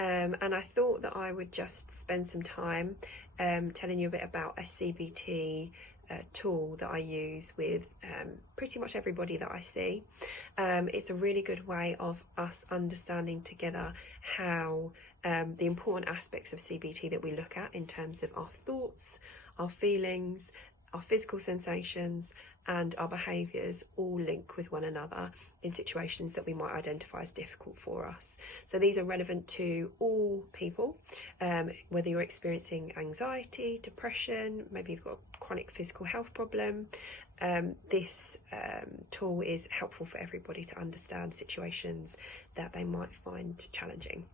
and I thought that I would just spend some time telling you a bit about a CBT tool that I use with pretty much everybody that I see. It's a really good way of us understanding together how the important aspects of CBT that we look at in terms of our thoughts, our feelings, our physical sensations and our behaviours all link with one another in situations that we might identify as difficult for us. So these are relevant to all people, whether you're experiencing anxiety, depression, maybe you've got a chronic physical health problem. This tool is helpful for everybody to understand situations that they might find challenging.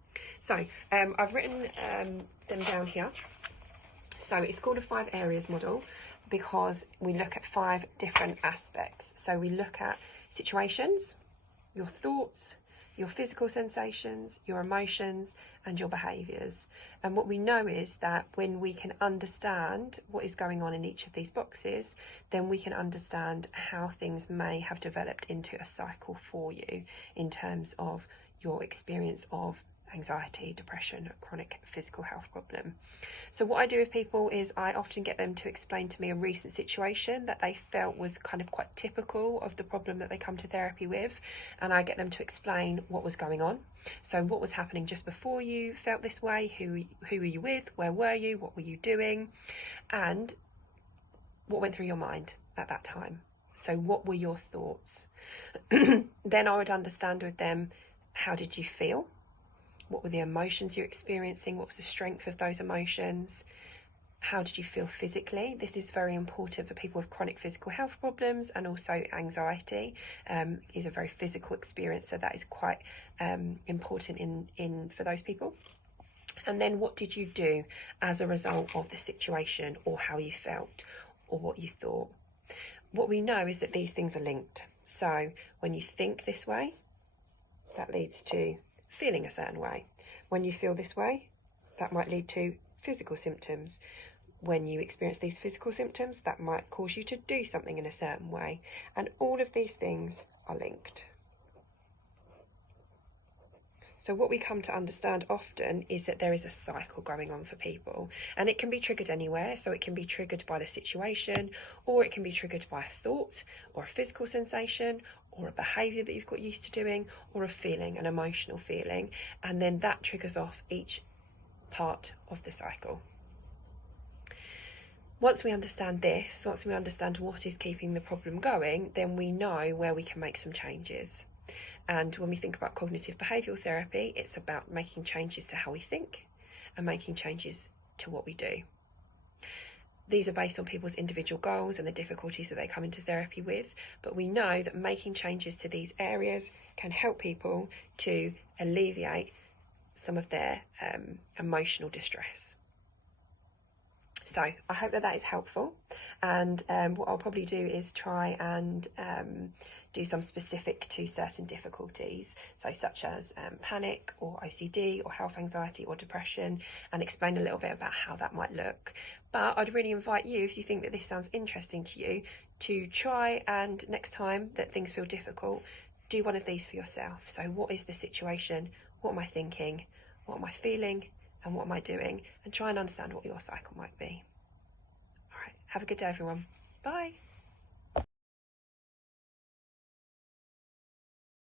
So I've written them down here. So it's called a 5 areas model because we look at 5 different aspects. So we look at situations, your thoughts, your physical sensations, your emotions and your behaviours. And what we know is that when we can understand what is going on in each of these boxes, then we can understand how things may have developed into a cycle for you in terms of your experience of anxiety, depression, a chronic physical health problem. So what I do with people is I often get them to explain to me a recent situation that they felt was kind of quite typical of the problem that they come to therapy with, and I get them to explain what was going on. So what was happening just before you felt this way, who were you with, where were you, what were you doing, and what went through your mind at that time. So what were your thoughts? Then I would understand with them, how did you feel? What were the emotions you're experiencing? What was the strength of those emotions? How did you feel physically? This is very important for people with chronic physical health problems, and also anxiety is a very physical experience, so that is quite important in for those people. And then what did you do as a result of the situation, or how you felt, or what you thought? What we know is that these things are linked. So when you think this way, that leads to feeling a certain way. When you feel this way, that might lead to physical symptoms. When you experience these physical symptoms, that might cause you to do something in a certain way. And all of these things are linked. So what we come to understand often is that there is a cycle going on for people, and it can be triggered anywhere. So it can be triggered by the situation, or it can be triggered by a thought or a physical sensation, or a behaviour that you've got used to doing, or a feeling, an emotional feeling, and then that triggers off each part of the cycle. Once we understand this, once we understand what is keeping the problem going, then we know where we can make some changes. And when we think about cognitive behavioural therapy, it's about making changes to how we think and making changes to what we do. These are based on people's individual goals and the difficulties that they come into therapy with, but we know that making changes to these areas can help people to alleviate some of their emotional distress. So I hope that that is helpful, and what I'll probably do is try and do some specific to certain difficulties, so such as panic or OCD or health anxiety or depression, and explain a little bit about how that might look. But I'd really invite you, if you think that this sounds interesting to you, to try and next time that things feel difficult, do one of these for yourself. So what is the situation? What am I thinking? What am I feeling? And what am I doing? And try and understand what your cycle might be. All right, have a good day, everyone. Bye.